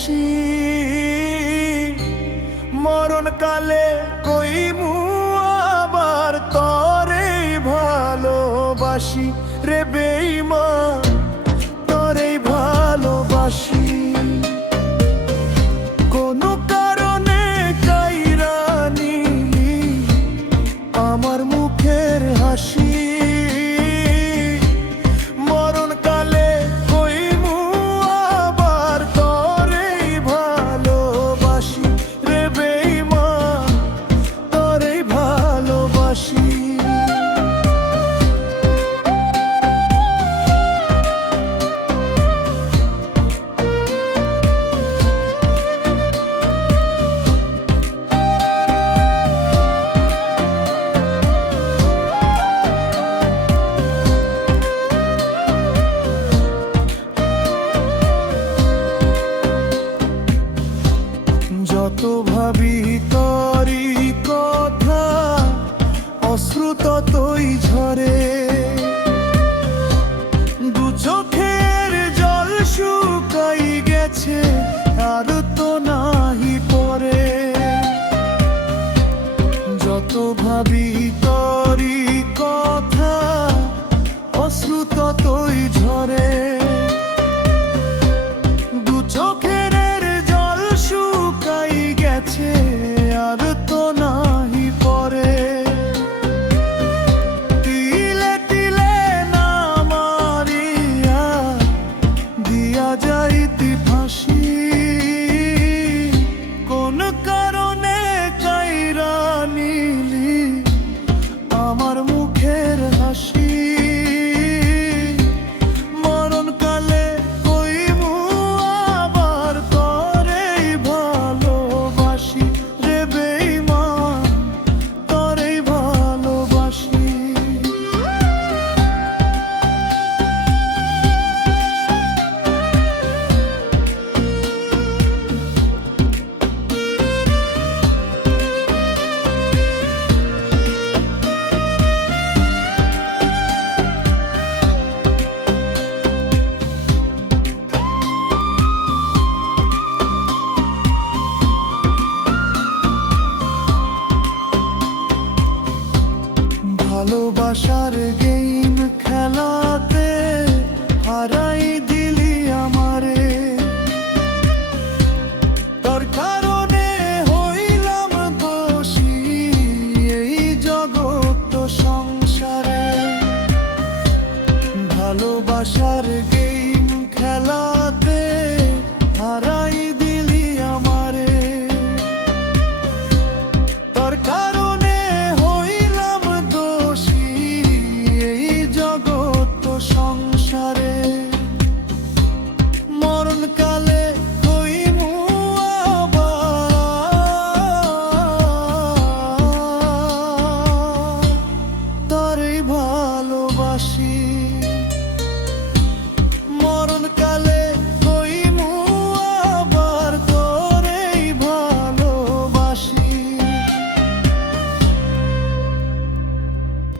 হাসি। মরণকালে কইমু আবার তরেই ভালোবাসি রে বেঈমান, তরেই ভালোবাসি। কোনো কারণে কাইরা নিলি আমার মুখের হাসি। মরণকালে কইমু আবার তরেই ভালোবাসি রে বেঈমান, তরেই ভালোবাসি। যত ভাবি তরি কথা অশ্রু ততই ঝরে। দু চোখের জল শুকাই গেছে আর তো নাহি পরে। যত ভাবি